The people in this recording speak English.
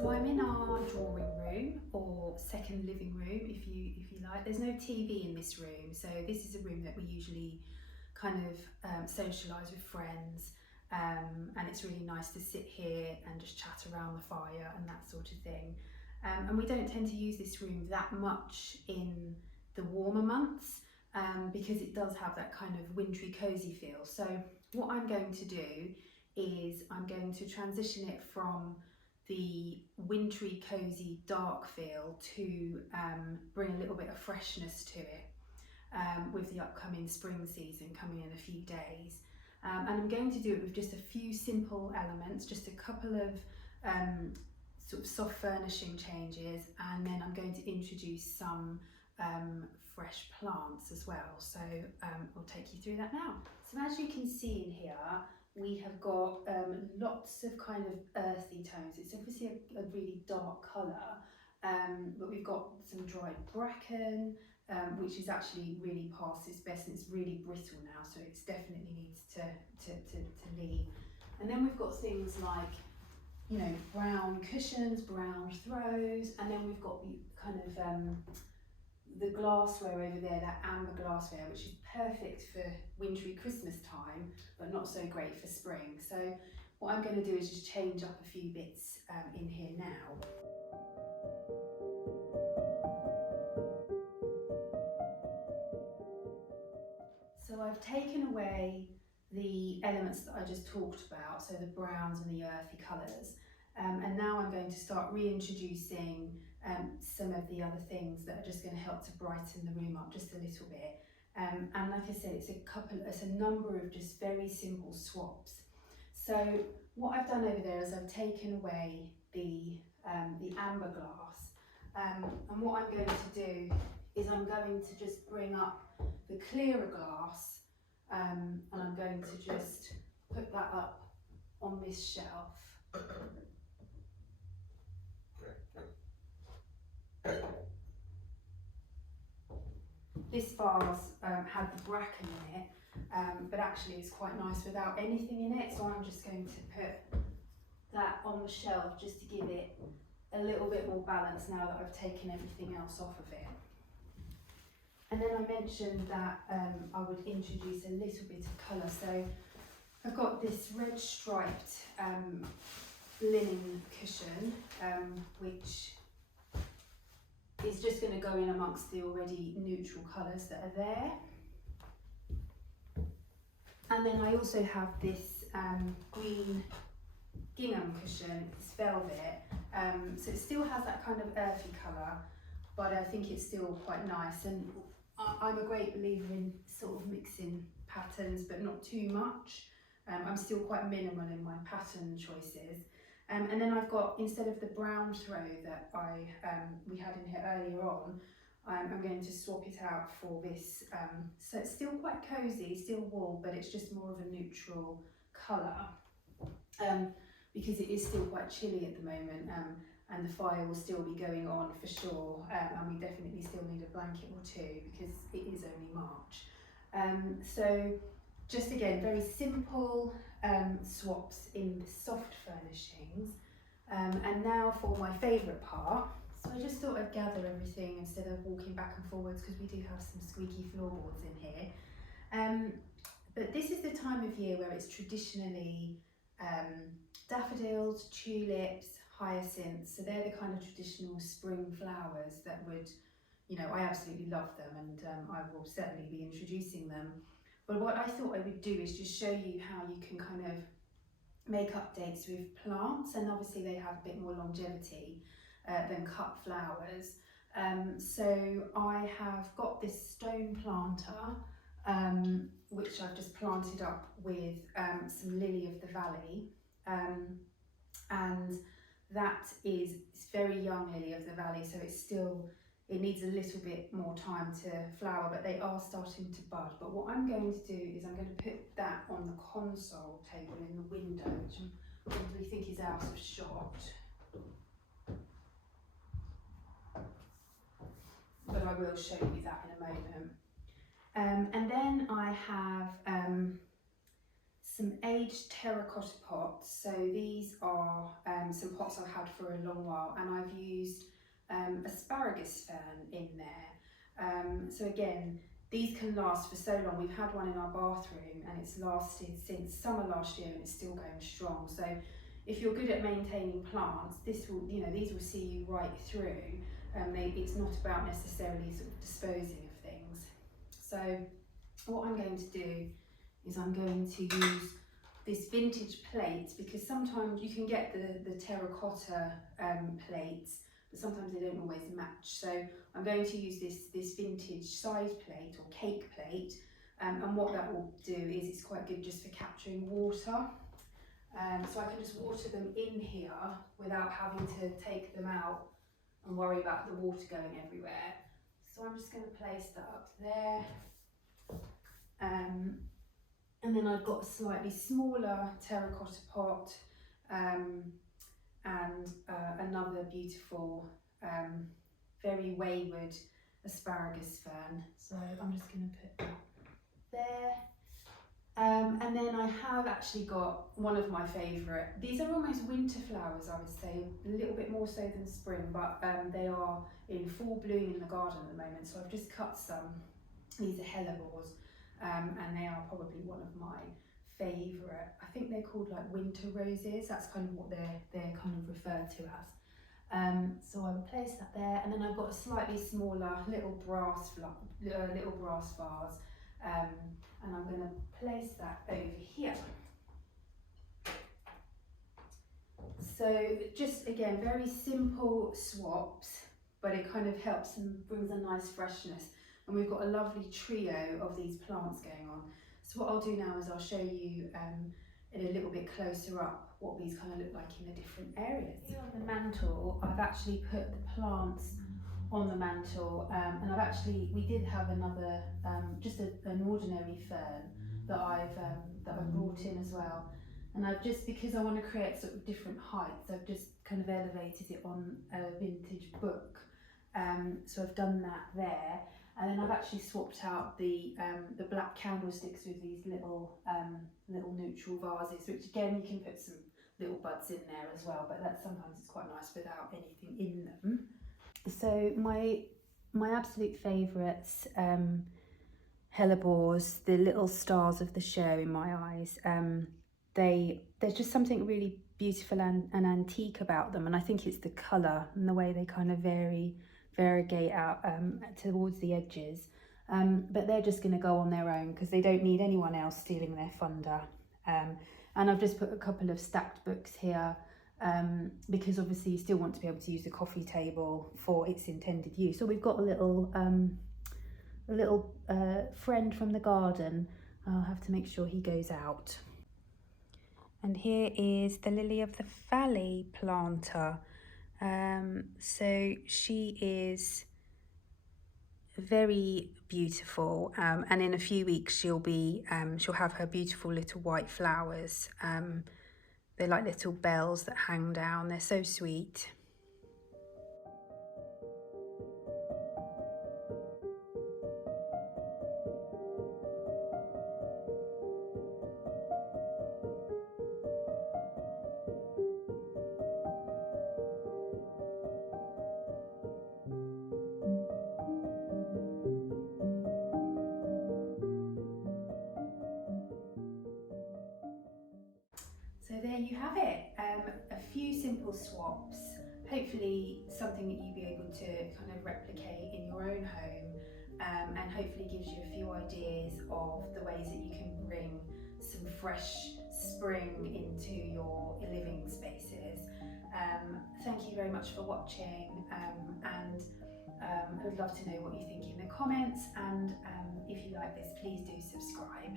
So I'm in our drawing room, or second living room if you like. There's no TV in this room, so this is a room that we usually kind of socialise with friends, and it's really nice to sit here and just chat around the fire and that sort of thing. And we don't tend to use this room that much in the warmer months, because it does have that kind of wintry cosy feel. So what I'm going to do is I'm going to transition it from the wintry cosy dark feel to bring a little bit of freshness to it, with the upcoming spring season coming in a few days. And I'm going to do it with just a few simple elements, just a couple of sort of soft furnishing changes, and then I'm going to introduce some fresh plants as well. So I'll take you through that now. So as you can see in here, we have got lots of kind of earthy tones. It's obviously a really dark colour, but we've got some dried bracken, which is actually really past its best, and it's really brittle now, so it definitely needs to leave. And then we've got things like, you know, brown cushions, brown throws, and then we've got the kind of the glassware over there, that amber glassware, which is perfect for wintry Christmas time, but not so great for spring. So what I'm going to do is just change up a few bits in here now. So I've taken away the elements that I just talked about, so the browns and the earthy colours, and now I'm going to start reintroducing some of the other things that are just going to help to brighten the room up just a little bit. And like I said, it's a number of just very simple swaps. So what I've done over there is I've taken away the amber glass, and what I'm going to do is I'm going to just bring up the clearer glass, and I'm going to just put that up on this shelf. This vase had the bracken in it, but actually it's quite nice without anything in it, so I'm just going to put that on the shelf just to give it a little bit more balance now that I've taken everything else off of it. And then I mentioned that I would introduce a little bit of colour, so I've got this red striped linen cushion, which is just going to go in amongst the already neutral colours that are there. And then I also have this green gingham cushion, it's velvet, so it still has that kind of earthy colour, but I think it's still quite nice. And I'm a great believer in sort of mixing patterns, but not too much. I'm still quite minimal in my pattern choices. And then I've got, instead of the brown throw that we had in here earlier on, I'm going to swap it out for this. So it's still quite cosy, still wool, but it's just more of a neutral colour, because it is still quite chilly at the moment, and the fire will still be going on for sure, and we definitely still need a blanket or two because it is only March. So just again, very simple swaps in the soft furnishings. And now for my favourite part. So I just thought I'd gather everything instead of walking back and forwards, because we do have some squeaky floorboards in here. But this is the time of year where it's traditionally daffodils, tulips, hyacinths. So they're the kind of traditional spring flowers that would, you know, I absolutely love them, and I will certainly be introducing them. But what I thought I would do is just show you how you can kind of make updates with plants, and obviously they have a bit more longevity than cut flowers. So I have got this stone planter, which I've just planted up with some lily of the valley, and that is, it's very young lily of the valley, so it needs a little bit more time to flower, but they are starting to bud. But what I'm going to do is I'm going to put that on the console table in the window, which I probably think is out of shot. But I will show you that in a moment. And then I have some aged terracotta pots. So these are some pots I've had for a long while, and I've used Asparagus Fern in there. So again, these can last for so long. We've had one in our bathroom and it's lasted since summer last year and it's still going strong. So if you're good at maintaining plants, this will, these will see you right through. It's not about necessarily sort of disposing of things. So what I'm going to do is I'm going to use this vintage plate, because sometimes you can get the terracotta plates, but sometimes they don't always match. So I'm going to use this vintage side plate or cake plate, and what that will do is it's quite good just for capturing water. So I can just water them in here without having to take them out and worry about the water going everywhere. So I'm just going to place that up there. And then I've got a slightly smaller terracotta pot, and another beautiful, very wayward asparagus fern. So I'm just going to put that there. And then I have actually got one of my favourite, these are almost winter flowers, I would say, a little bit more so than spring, but they are in full bloom in the garden at the moment. So I've just cut some. These are Hellebores, and they are probably one of my favourite. I think they're called like winter roses. That's kind of what they're kind of referred to as. So I will place that there, and then I've got a slightly smaller little brass vase, and I'm going to place that over here. So just again, very simple swaps, but it kind of helps and brings a nice freshness. And we've got a lovely trio of these plants going on. So what I'll do now is I'll show you in a little bit closer up what these kind of look like in the different areas. Here on the mantle, I've actually put the plants on the mantle, and we did have another, just an ordinary fern that I've brought in as well. And I've just, because I want to create sort of different heights, I've just kind of elevated it on a vintage book. So I've done that there. And then I've actually swapped out the black candlesticks with these little neutral vases, which again you can put some little buds in there as well, but that sometimes it's quite nice without anything in them. So my absolute favourites, Hellebores, the little stars of the show in my eyes. There's just something really beautiful and antique about them, and I think it's the colour and the way they kind of variegate out towards the edges. But they're just going to go on their own because they don't need anyone else stealing their thunder. And I've just put a couple of stacked books here, because obviously you still want to be able to use the coffee table for its intended use. So we've got a little friend from the garden. I'll have to make sure he goes out. And here is the lily of the valley planter. So she is very beautiful, and in a few weeks she'll have her beautiful little white flowers. They're like little bells that hang down. They're so sweet. So there you have it, a few simple swaps, hopefully something that you'll be able to kind of replicate in your own home, and hopefully gives you a few ideas of the ways that you can bring some fresh spring into your living spaces. Thank you very much for watching, and I would love to know what you think in the comments, and if you like this, please do subscribe.